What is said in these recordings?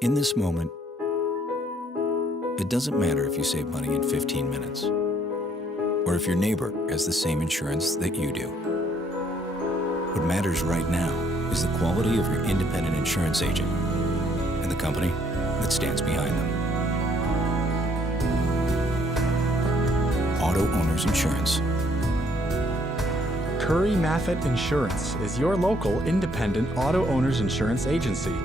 In this moment, it doesn't matter if you save money in 15 minutes or if your neighbor has the same insurance that you do. What matters right now is the quality of your independent insurance agent and the company that stands behind them. Auto Owners Insurance. Curry Maffitt Insurance is your local independent auto owners insurance agency.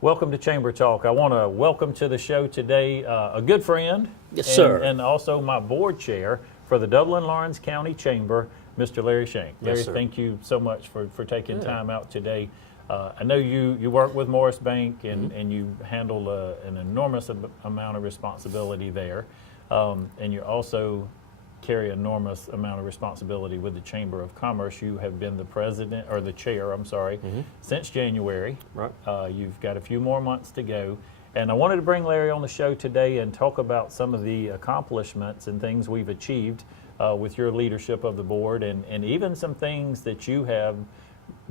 Welcome to Chamber Talk. I want to welcome to the show today a good friend. Yes, sir. And also my board chair for the Dublin-Lawrence County Chamber, Mr. Larry Schenck. Larry, Yes, sir. thank you so much for taking time out today. I know you work with Morris Bank and you handle an enormous amount of responsibility there. And you also carry an enormous amount of responsibility with the Chamber of Commerce. You have been the president, or the chair, I'm sorry, since January. Right. You've got a few more months to go. And I wanted to bring Larry on the show today and talk about some of the accomplishments and things we've achieved with your leadership of the board, and even some things that you have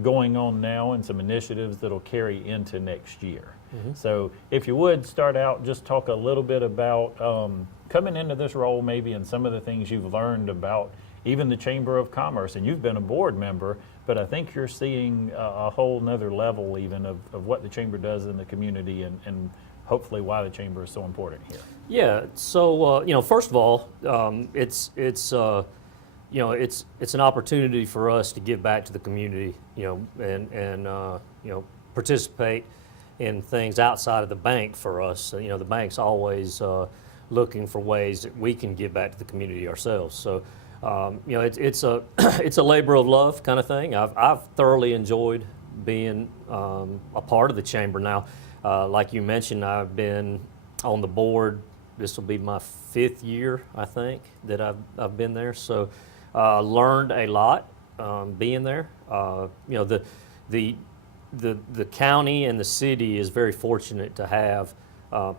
going on now and some initiatives that'll carry into next year. So if you would start out, just talk a little bit about coming into this role maybe, and some of the things you've learned about even the Chamber of Commerce. And you've been a board member, but I think you're seeing a whole nother level even of what the Chamber does in the community, and hopefully why the Chamber is so important here. Yeah. So first of all, it's an opportunity for us to give back to the community, and participate in things outside of the bank for us. The bank's always looking for ways that we can give back to the community ourselves. So, it's a it's a labor of love kind of thing. I've thoroughly enjoyed being a part of the chamber now. Like you mentioned, I've been on the board. This will be my 5th year, I think, that I've been there. So, learned a lot being there. The county and the city is very fortunate to have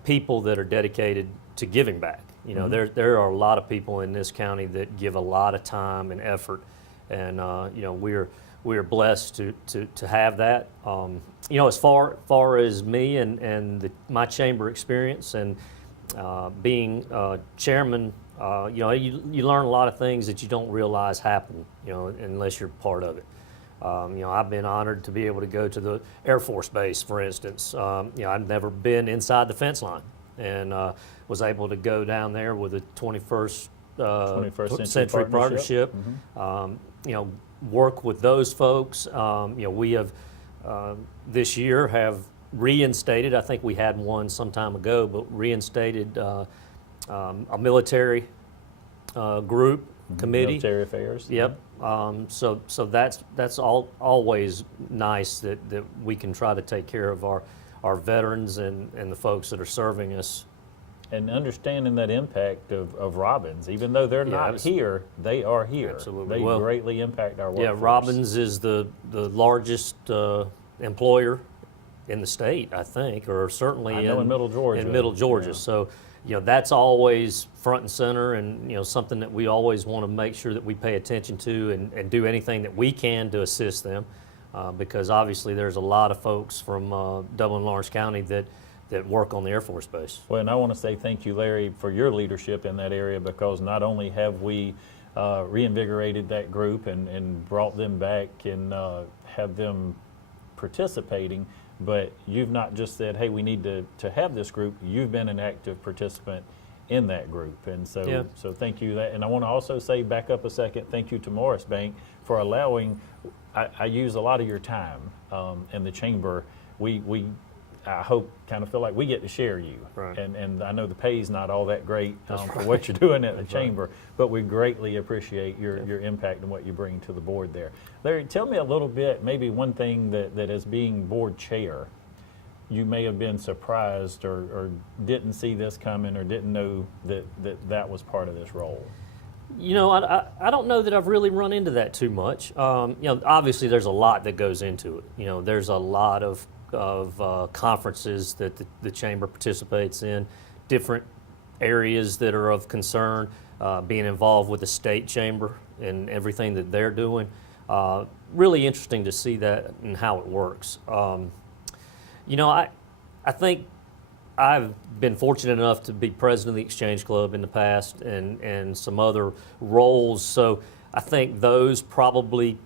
people that are dedicated to giving back. There are a lot of people in this county that give a lot of time and effort, and we're blessed to have that. As far as me and my chamber experience and being chairman, you learn a lot of things that you don't realize happen, unless you're part of it. I've been honored to be able to go to the Air Force Base, for instance. I've never been inside the fence line, and was able to go down there with the 21st Century Partnership. Work with those folks. We have this year have reinstated, I think we had one some time ago, but reinstated a military group committee. Military affairs. Yep. So that's always nice that we can try to take care of our veterans and the folks that are serving us. And understanding that impact of Robbins, even though they're not here, they are here. Absolutely. They greatly impact our workforce. Yeah, Robbins is the largest employer in the state, I think, or certainly in Middle Georgia. In Middle Georgia. Yeah. So, that's always front and center, and something that we always want to make sure that we pay attention to and do anything that we can to assist them, because obviously there's a lot of folks from Dublin-Lawrence County that work on the Air Force Base. Well, and I want to say thank you, Larry, for your leadership in that area, because not only have we reinvigorated that group and brought them back and have them participating, but you've not just said, hey, we need to have this group. You've been an active participant in that group. And so so thank you. And I want to also say, back up a second, thank you to Morris Bank for allowing, I use a lot of your time in the chamber. I hope, kind of feel like we get to share you. Right. And I know the pay's not all that great for what you're doing at the chamber, but we greatly appreciate your impact and what you bring to the board there. Larry, tell me a little bit, maybe one thing that as being board chair, you may have been surprised or didn't see this coming or didn't know that was part of this role. I don't know that I've really run into that too much. Obviously there's a lot that goes into it. There's a lot of conferences that the chamber participates in, different areas that are of concern, being involved with the state chamber and everything that they're doing. Really interesting to see that and how it works. I think I've been fortunate enough to be president of the Exchange Club in the past and some other roles, so I think those probably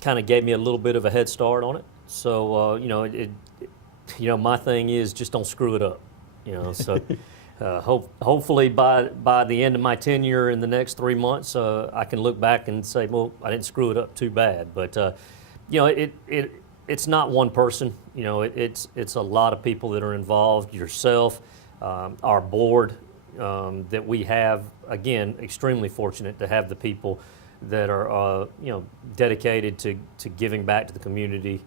kind of gave me a little bit of a head start on it. So, my thing is just don't screw it up, so hopefully by the end of my tenure in the next 3 months, I can look back and say, well, I didn't screw it up too bad, but, it's not one person, it's a lot of people that are involved, yourself, our board that we have, again, extremely fortunate to have the people that are, dedicated to giving back to the community.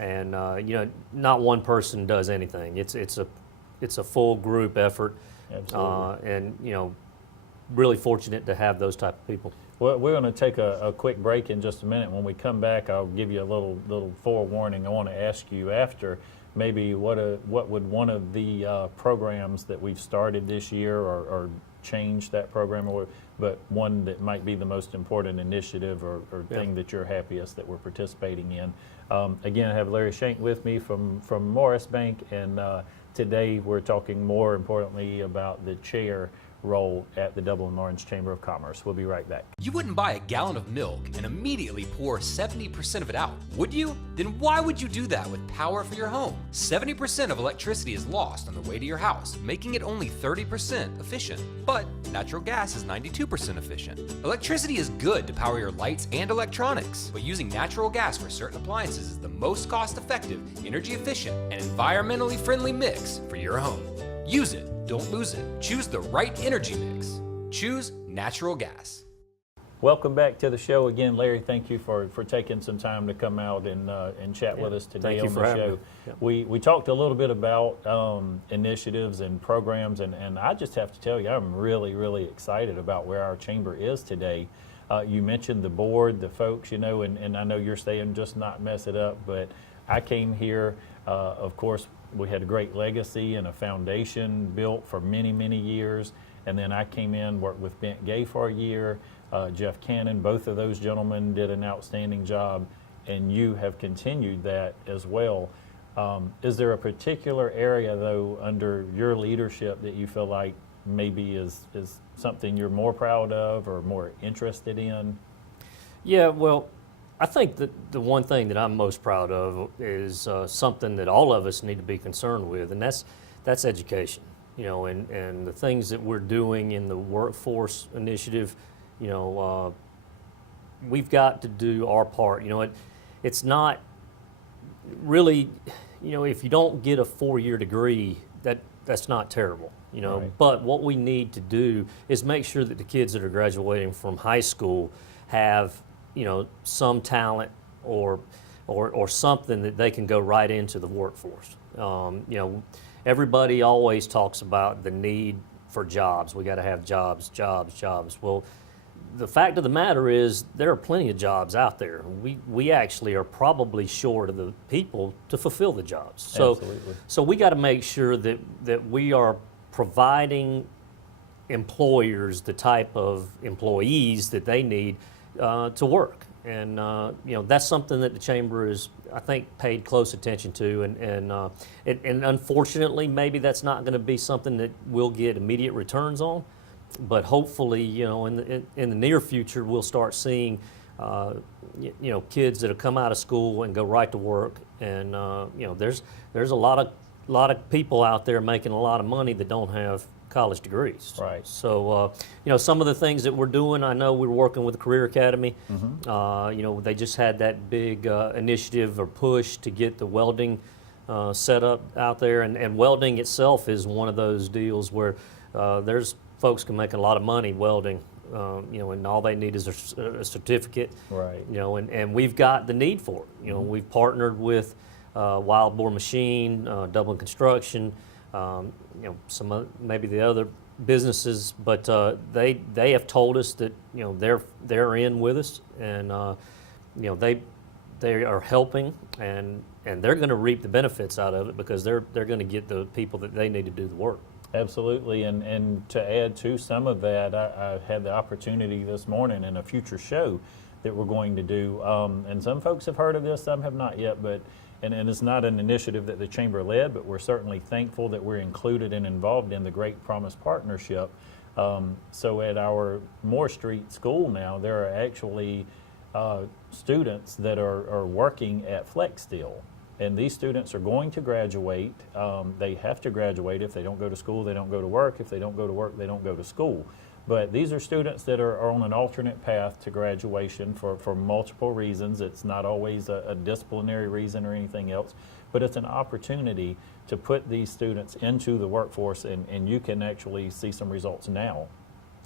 And, not one person does anything. It's a full group effort. Absolutely. And, really fortunate to have those type of people. Well, we're going to take a quick break in just a minute. When we come back, I'll give you a little forewarning. I want to ask you after maybe what would one of the programs that we've started this year or change that program, but one that might be the most important initiative or thing that you're happiest that we're participating in. Again, I have Larry Schenck with me from Morris Bank, and today we're talking more importantly about the chair role at the Dublin Orange Chamber of Commerce. We'll be right back. You wouldn't buy a gallon of milk and immediately pour 70% of it out, would you? Then why would you do that with power for your home? 70% of electricity is lost on the way to your house, making it only 30% efficient. But natural gas is 92% efficient. Electricity is good to power your lights and electronics, but using natural gas for certain appliances is the most cost-effective, energy-efficient, and environmentally friendly mix for your home. Use it. Don't lose it. Choose the right energy mix. Choose natural gas. Welcome back to the show again, Larry. Thank you for taking some time to come out and chat with us today on the show. We talked a little bit about initiatives and programs, and I just have to tell you, I'm really excited about where our chamber is today. You mentioned the board, the folks, and I know you're saying just not mess it up, but I came here, of course. We had a great legacy and a foundation built for many years. And then I came in, worked with Bent Gay for a year, Jeff Cannon. Both of those gentlemen did an outstanding job, and you have continued that as well. Is there a particular area, though, under your leadership that you feel like maybe is something you're more proud of or more interested in? Yeah, well, I think that the one thing that I'm most proud of is something that all of us need to be concerned with, and that's education. And the things that we're doing in the workforce initiative, we've got to do our part. It's not really, if you don't get a 4-year degree, that's not terrible. Right. But what we need to do is make sure that the kids that are graduating from high school have some talent or something that they can go right into the workforce. Everybody always talks about the need for jobs. We got to have jobs. Well, the fact of the matter is there are plenty of jobs out there. We actually are probably short of the people to fulfill the jobs. Absolutely. So we got to make sure that we are providing employers the type of employees that they need to work, and that's something that the chamber is, I think, paid close attention to, and unfortunately, maybe that's not going to be something that we'll get immediate returns on, but hopefully, in the near future, we'll start seeing, kids that have come out of school and go right to work, and there's a lot of people out there making a lot of money that don't have college degrees. Right. So, some of the things that we're doing, I know we're working with the Career Academy. They just had that big initiative or push to get the welding set up out there. And welding itself is one of those deals where there's folks can make a lot of money welding, and all they need is a certificate. Right. And we've got the need for it. We've partnered with Wild Boar Machine, Dublin Construction, some maybe the other businesses, but they have told us that they're in with us, and they are helping, and they're going to reap the benefits out of it because they're going to get the people that they need to do the work. Absolutely, and to add to some of that, I had the opportunity this morning in a future show that we're going to do, and some folks have heard of this, some have not yet, but and it's not an initiative that the Chamber led, but we're certainly thankful that we're included and involved in the Great Promise Partnership. So at our Moore Street School now, there are actually students that are working at Flex Steel. And these students are going to graduate. They have to graduate. If they don't go to school, they don't go to work. If they don't go to work, they don't go to school. But these are students that are on an alternate path to graduation for multiple reasons. It's not always a disciplinary reason or anything else, but it's an opportunity to put these students into the workforce, and you can actually see some results now.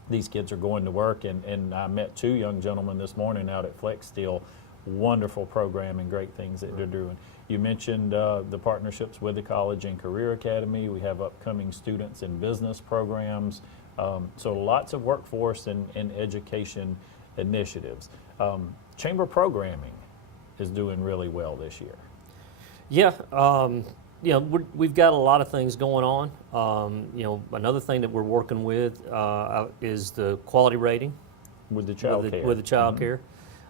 These kids are going to work, and I met 2 young gentlemen this morning out at Flex Steel. Wonderful program and great things that they're doing. You mentioned the partnerships with the College and Career Academy. We have upcoming students in business programs. So lots of workforce and education initiatives. Chamber programming is doing really well this year. Yeah, we've got a lot of things going on. Another thing that we're working with is the quality rating With the child care. With the child care.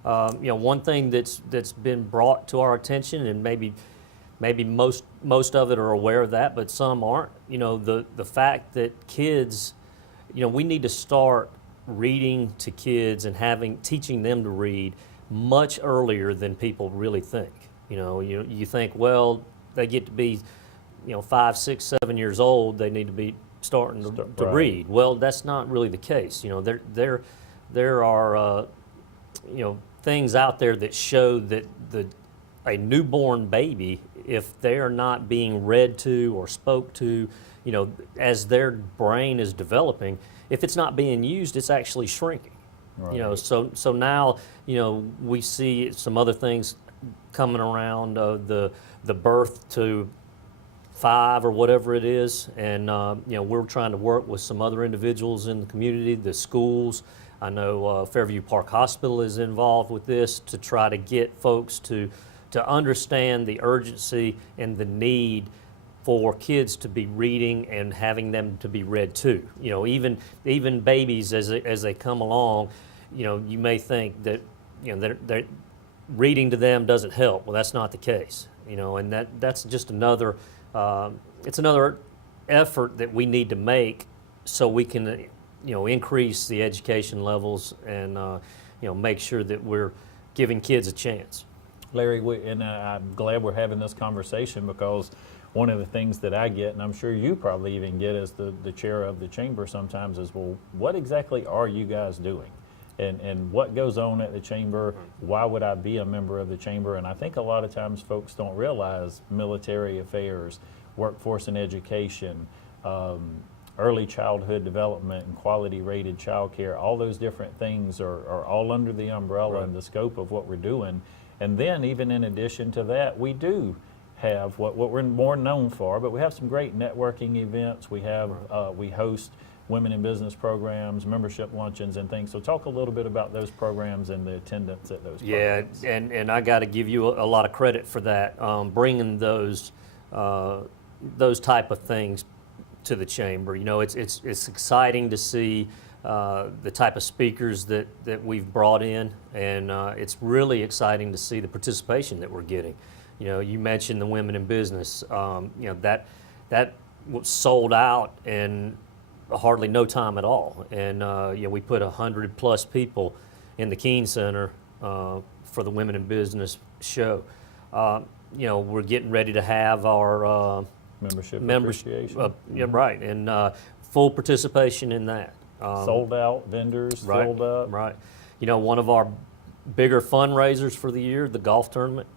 One thing that's been brought to our attention, and maybe most of it are aware of that, but some aren't. The fact that kids, we need to start reading to kids and teaching them to read much earlier than people really think. You think, well, they get to be 5, 6, 7 years old, they need to be starting to right. read. Well, that's not really the case. There are things out there that show that a newborn baby, if they are not being read to or spoke to, as their brain is developing, if it's not being used, it's actually shrinking. Right. So now we see some other things coming around, the birth to 5 or whatever it is, and we're trying to work with some other individuals in the community, the schools. I know Fairview Park Hospital is involved with this to try to get folks to understand the urgency and the need for kids to be reading and having them to be read to. Even babies as they come along, you may think that that reading to them doesn't help. Well, that's not the case. And that's just another it's another effort that we need to make so we can increase the education levels and make sure that we're giving kids a chance. Larry, I'm glad we're having this conversation, because one of the things that I get, and I'm sure you probably even get as the chair of the chamber sometimes, is, well, what exactly are you guys doing? And what goes on at the chamber? Why would I be a member of the chamber? And I think a lot of times folks don't realize military affairs, workforce and education, early childhood development and quality rated child care, all those different things are all under the umbrella Right. and the scope of what we're doing. And then even in addition to that, we do have what we're more known for, but we have some great networking events. We have we host women in business programs, membership luncheons and things. So talk a little bit about those programs and the attendance at those programs. Yeah, and I got to give you a lot of credit for that, bringing those type of things to the chamber. It's exciting to see the type of speakers that we've brought in, and it's really exciting to see the participation that we're getting. You mentioned the women in business. That was sold out in hardly no time at all, and we put 100+ people in the Keene Center for the Women in Business show. We're getting ready to have our Membership appreciation. Yeah, Mhm. right, and full participation in that. Sold out, vendors Right, filled up. right. One of our bigger fundraisers for the year, the golf tournament,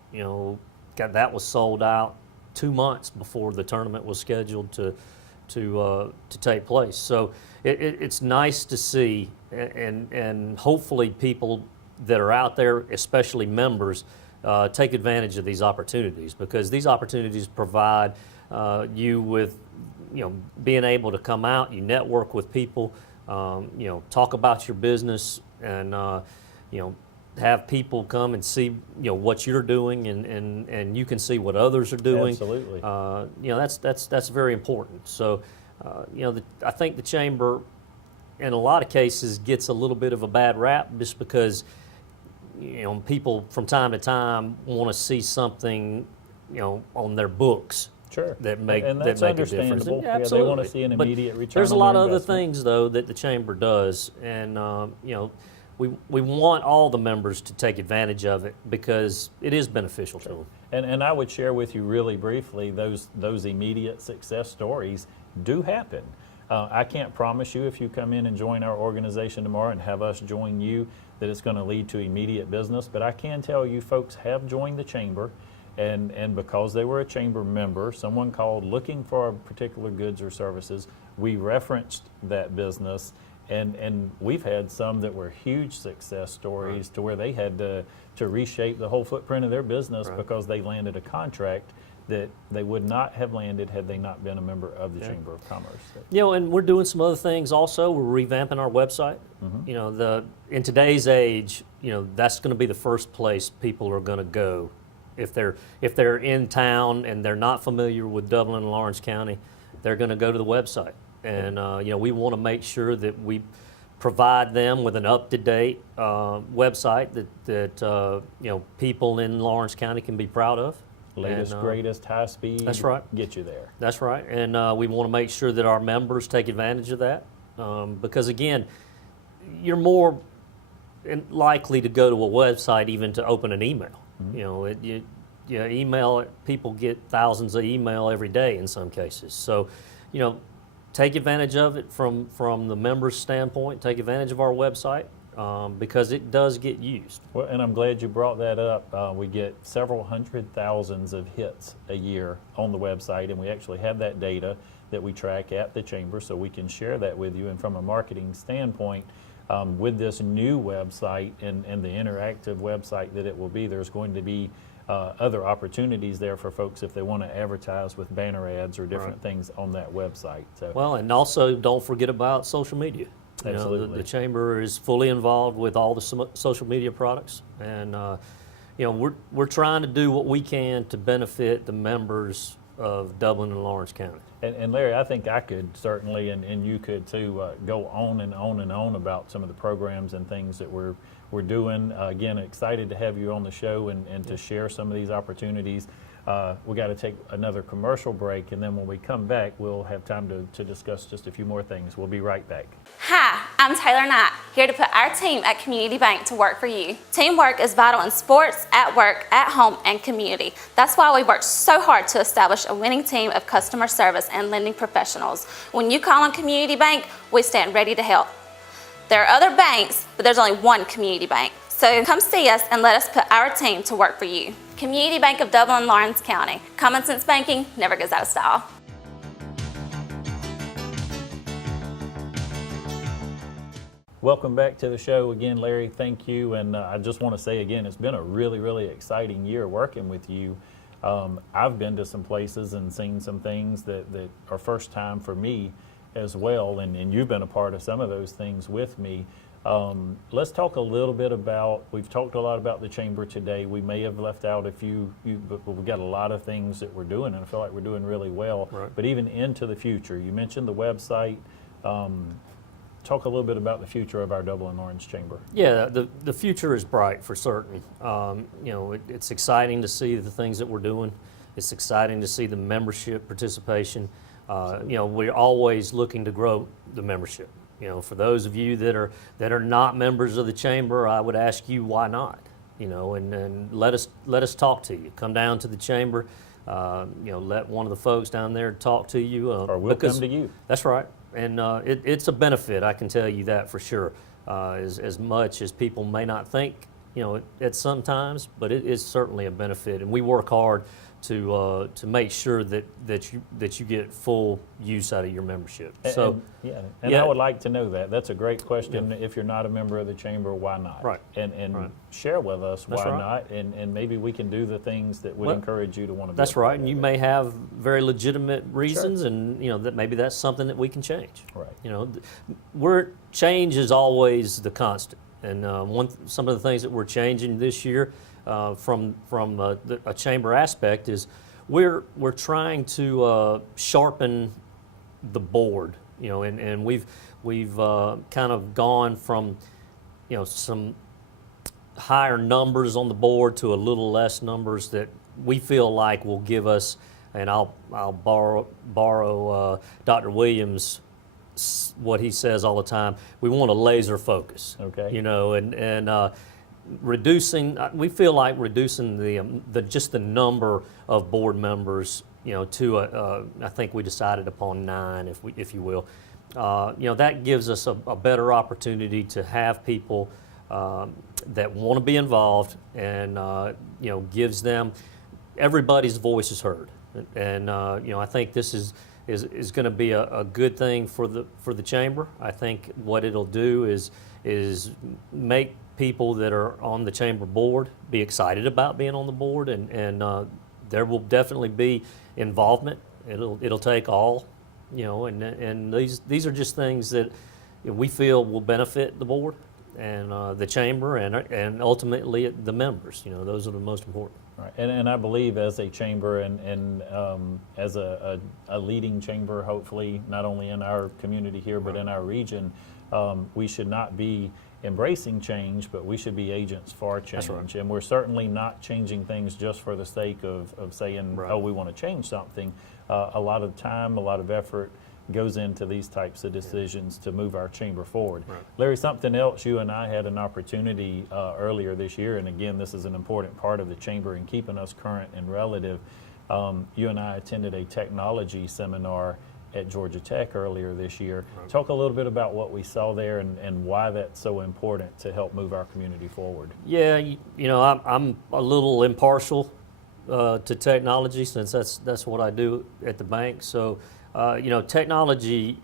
that was sold out 2 months before the tournament was scheduled to take place. So it's nice to see, and hopefully people that are out there, especially members, take advantage of these opportunities, because these opportunities provide you with being able to come out, you network with people, talk about your business, and have people come and see what you're doing, and you can see what others are doing. Absolutely. That's very important. So I think the chamber in a lot of cases gets a little bit of a bad rap just because people from time to time want to see something on their books. Sure. That make and that's that make a difference. understandable. Yeah, They want to see an immediate return. There's a on lot their of other investment. things though that the chamber does, and we want all the members to take advantage of it because it is beneficial to them. And I would share with you really briefly those immediate success stories do happen. I can't promise you if you come in and join our organization tomorrow and have us join you that it's going to lead to immediate business, but I can tell you folks have joined the chamber, and because they were a chamber member, someone called looking for particular goods or services, we referenced that business, and we've had some that were huge success stories to where they had to reshape the whole footprint of their business because they landed a contract that they would not have landed had they not been a member of the Chamber of Commerce. And we're doing some other things also. We're revamping our website. In today's age, that's going to be the first place people are going to go if they're in town and they're not familiar with Dublin and Lawrence County. They're going to go to the website, and we want to make sure that we provide them with an up-to-date website that people in Lawrence County can be proud of. Latest, greatest, high speed. That's right. Get you there. That's right. And we want to make sure that our members take advantage of that because, again, you're more likely to go to a website even to open an email. Email, people get thousands of email every day in some cases. So, take advantage of it from the members' standpoint. Take advantage of our website. Because it does get used. Well, and I'm glad you brought that up. We get several hundred thousands of hits a year on the website, and we actually have that data that we track at the chamber, so we can share that with you. And from a marketing standpoint, with this new website and the interactive website that it will be, there's going to be other opportunities there for folks if they want to advertise with banner ads or different things on that website. So, well, and also don't forget about social media. Absolutely. The chamber is fully involved with all the social media products, and we're trying to do what we can to benefit the members of Dublin and Lawrence County. And Larry, I think I could certainly, and you could too, go on and on and on about some of the programs and things that we're doing. Again, excited to have you on the show and to share some of these opportunities. We got to take another commercial break, and then when we come back, we'll have time to discuss just a few more things. We'll be right back. Hi, I'm Taylor Knight, here to put our team at Community Bank to work for you. Teamwork is vital in sports, at work, at home, and community. That's why we worked so hard to establish a winning team of customer service and lending professionals. When you call on Community Bank, we stand ready to help. There are other banks, but there's only one Community Bank. So come see us and let us put our team to work for you. Community Bank of Dublin and Lawrence County. Common sense banking never goes out of style. Welcome back to the show again, Larry. Thank you. And I just want to say again, it's been a really, really exciting year working with you. I've been to some places and seen some things that are first time for me as well. And you've been a part of some of those things with me. Let's talk a little bit about, we've talked a lot about the chamber today. We may have left out a few, but we've got a lot of things that we're doing, and I feel like we're doing really well. Right. But even into the future, you mentioned the website. Talk a little bit about the future of our Dublin Lawrence Chamber. Yeah, the future is bright for certain. It's exciting to see the things that we're doing. It's exciting to see the membership participation. We're always looking to grow the membership. For those of you that are not members of the chamber, I would ask you why not. And let us talk to you. Come down to the chamber. Let one of the folks down there talk to you. Or we'll come to you. That's right. And it's a benefit, I can tell you that for sure. As much as people may not think, at some times, but it is certainly a benefit. And we work hard to make sure that you get full use out of your membership. I would like to know that. That's a great question. Yeah. If you're not a member of the chamber, why not? Right. And share with us why not, and maybe we can do the things that would encourage you to want to. That's right. And you may have very legitimate reasons, and that maybe that's something that we can change. Right. Change is always the constant, and some of the things that we're changing this year. From a chamber aspect is we're trying to sharpen the board, and we've kind of gone from some higher numbers on the board to a little less numbers that we feel like will give us, and I'll borrow Dr. Williams, what he says all the time. We want a laser focus. Okay. And we feel like reducing the number of board members, to I think we decided upon 9, if you will. That gives us a better opportunity to have people that want to be involved, and gives them everybody's voice is heard, and I think this is going to be a good thing for the chamber. I think what it'll do is make people that are on the chamber board be excited about being on the board, and there will definitely be involvement. It'll take all, and these are just things that we feel will benefit the board and the chamber and ultimately the members. Those are the most important. Right. And I believe as a chamber and as a leading chamber, hopefully not only in our community here but in our region, we should not be embracing change, but we should be agents for change. That's right. And we're certainly not changing things just for the sake of saying, oh, we want to change something. A lot of time, a lot of effort goes into these types of decisions to move our chamber forward. Right. Larry, something else, you and I had an opportunity earlier this year, and again, this is an important part of the chamber in keeping us current and relative. You and I attended a technology seminar at Georgia Tech earlier this year. Right. Talk a little bit about what we saw there and why that's so important to help move our community forward. Yeah, I'm a little impartial to technology, since that's what I do at the bank. So, technology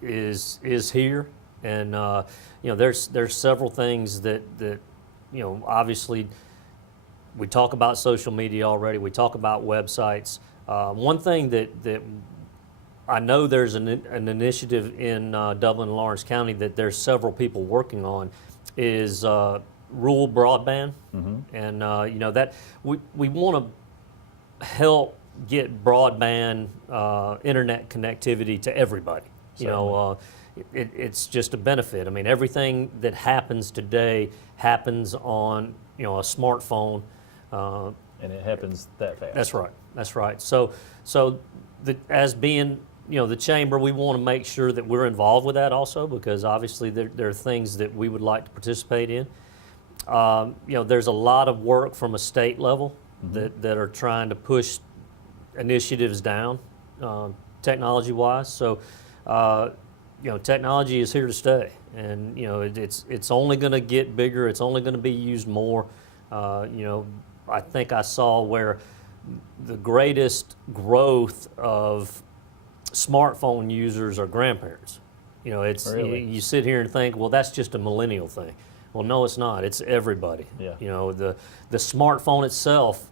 is here, and there's several things that obviously we talk about social media already. We talk about websites. One thing that I know there's an initiative in Dublin and Lawrence County that there's several people working on is rural broadband, and that we want to help get broadband internet connectivity to everybody. It's just a benefit. I mean, everything that happens today happens on a smartphone, and it happens that fast. That's right. So as being the chamber, we want to make sure that we're involved with that also, because obviously there are things that we would like to participate in. There's a lot of work from a state level that are trying to push initiatives down technology-wise. So, technology is here to stay, and it's only going to get bigger. It's only going to be used more. I think I saw where the greatest growth of smartphone users are grandparents. Really? You sit here and think, well, that's just a millennial thing. Well, no, it's not. It's everybody. Yeah. The smartphone itself,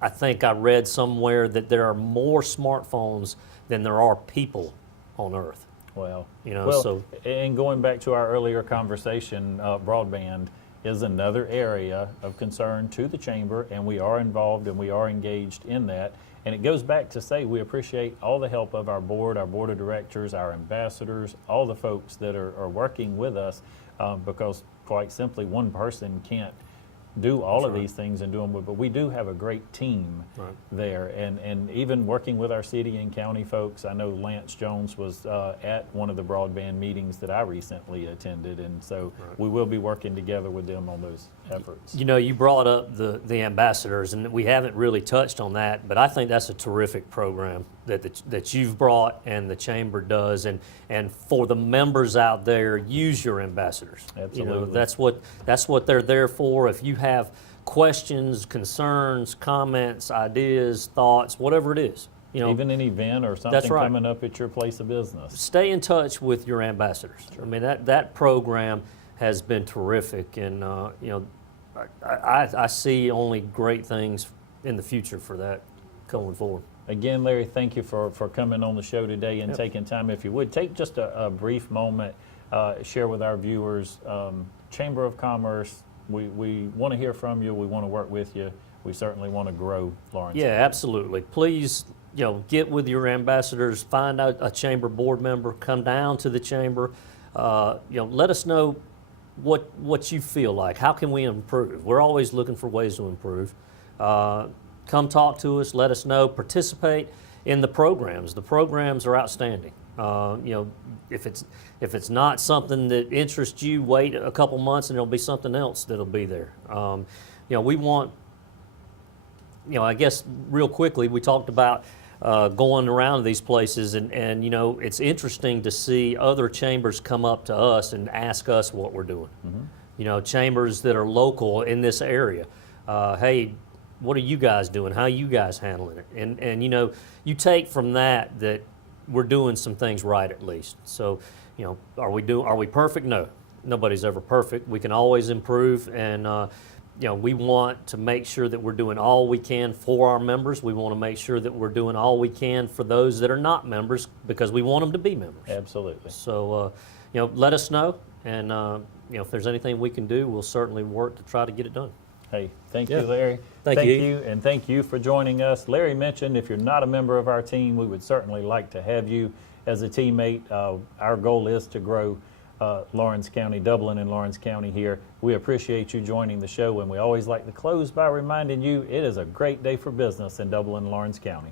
I think I read somewhere that there are more smartphones than there are people on Earth. Well, so. And going back to our earlier conversation, broadband is another area of concern to the chamber, and we are involved and we are engaged in that. And it goes back to say we appreciate all the help of our board of directors, our ambassadors, all the folks that are working with us, because quite simply one person can't do all of these things and do them, but we do have a great team there, and even working with our city and county folks. I know Lance Jones was at one of the broadband meetings that I recently attended, and so we will be working together with them on those efforts. You brought up the ambassadors, and we haven't really touched on that, but I think that's a terrific program that you've brought and the chamber does, and for the members out there, use your ambassadors. Absolutely. That's what they're there for. If you have questions, concerns, comments, ideas, thoughts, whatever it is. You know, Even an event or something That's right. coming up at your place of business. stay in touch with your ambassadors. I mean, that program has been terrific, and you know, I see only great things in the future for that going forward. Again, Larry, thank you for coming on the show today and taking time. If you would, take just a brief moment, share with our viewers, Chamber of Commerce, we want to hear from you, we want to work with you, we certainly want to grow Lawrence. Yeah, absolutely. Please, you know, get with your ambassadors, find out a chamber board member, come down to the chamber, you know, let us know what you feel like. How can we improve? We're always looking for ways to improve. Come talk to us, let us know, participate in the programs. The programs are outstanding. You know, if it's not something that interests you, wait a couple months and there'll be something else that'll be there. You know, we want, you know, I guess real quickly, we talked about going around these places, and you know, it's interesting to see other chambers come up to us and ask us what we're doing. You know, chambers that are local in this area. Hey, what are you guys doing? How are you guys handling it? And you know, you take from that we're doing some things right at least. So, you know, are we perfect? No, nobody's ever perfect. We can always improve, and you know, we want to make sure that we're doing all we can for our members. We want to make sure that we're doing all we can for those that are not members, because we want them to be members. Absolutely. So, you know, let us know, and you know, if there's anything we can do, we'll certainly work to try to get it done. Hey, thank you, Larry. Thank you. And thank you for joining us. Larry mentioned if you're not a member of our team, we would certainly like to have you as a teammate. Our goal is to grow Lawrence County, Dublin and Lawrence County here. We appreciate you joining the show, and we always like to close by reminding you it is a great day for business in Dublin and Lawrence County.